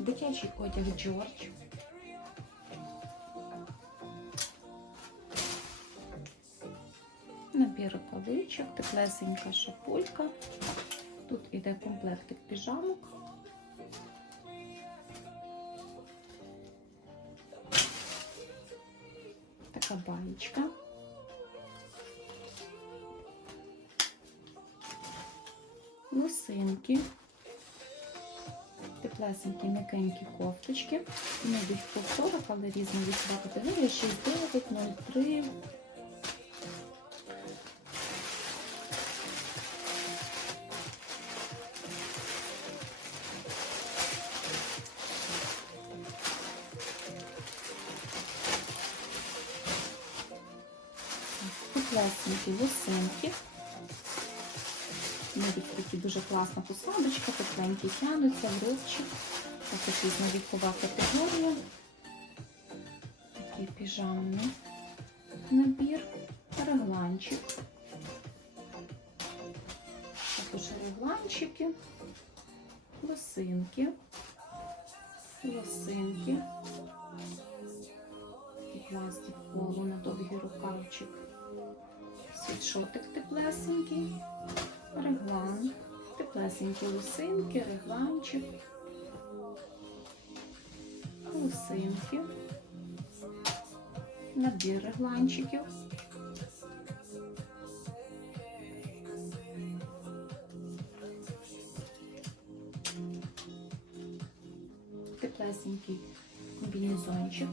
Дитячий одяг Джордж. Набір рукавичок, теплесенька шапулька. Тут іде комплектик піжамок. Така баєчка. Лосинки. Теплесенькі, м'якенькі кофточки. Вони йдуть по 40, але різні вікова категорія 69, 03. Теплесенькі лосинки. Навіть такі дуже класна посадочка, тепленькі тянуться, в рубчик. Також різна вікова категорія. Такий піжамний набір, регланчик. Також регланчики, лосинки, лосинки. Пластик полу на довгий рукавчик. Світшотик теплесенький, реглан, теплесенькі лосинки, регланчик, лосинки, набір регланчиків. Теплесенький комбінезончик.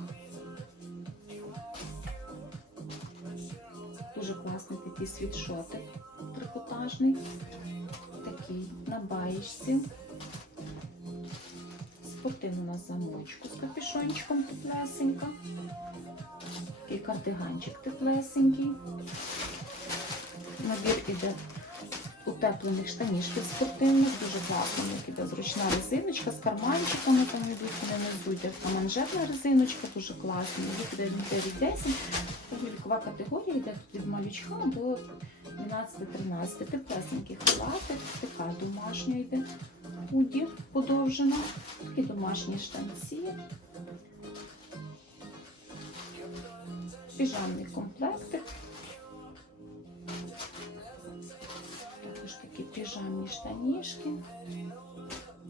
Дуже класний такий світшотик трикотажний. Такий на баєчці. Спортивно на замочку з капюшончиком теплесенька. Такий кардиганчик теплесенький. Набір іде утеплених штанішків спортивних, дуже класно, як іде зручна резиночка з карманчиками, там йдуть, вони не здуть, як та манжетна резиночка, дуже класна. Йдуть іде від 10, вікова категорія йде тут від малючка до 12-13. Теплесенький халатик, така домашня йде худі подовжена, такі домашні штанці. Піжамний комплектик. Такі піжамні штанішки,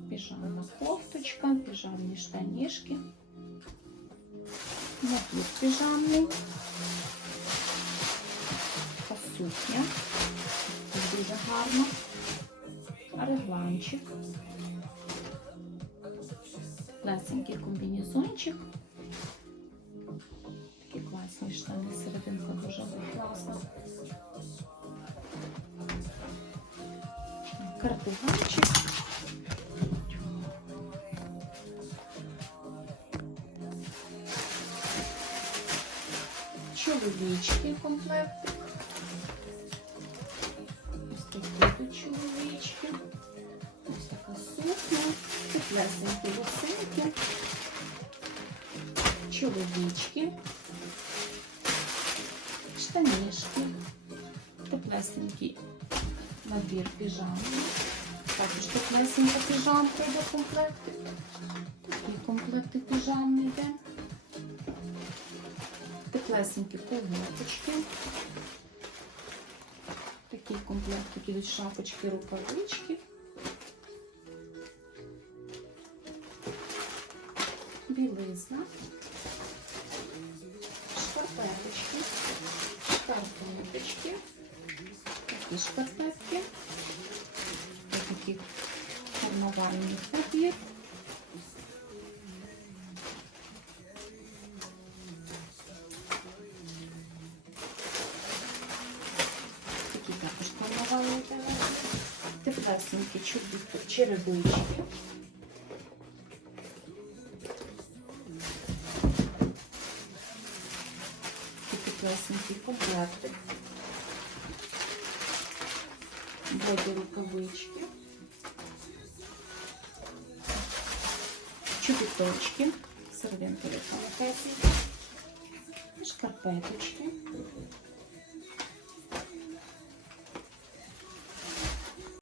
піжамна кофточка, піжамні штанішки, набір піжамний, сукня, дуже гарна, регланчик, лесенький комбінезончик, такі класні штани, серединка дуже класна. Кардиганчик. Чоловічки комплекти. Ось такі тут чоловічки. Ось така сукня, теплесенькі лосинки, чоловічки, штанішки, теплесенький набір піжами. Також теплесенька піжамка йде комплекти. Такі комплекти піжамні йде. Теплесенькі колготочки. Такі комплекти йдуть шапочки, рукавички. Білизна. Шкарпеточки. Шкарпеточки. Такі шкарпетки. Такий формувальний набір. Такі також формувальні теплесенькі чобітки, черевички. Такі теплесенькі комплекти. Боді рукавички. Чобіточки, серединка яка на шкарпеточки,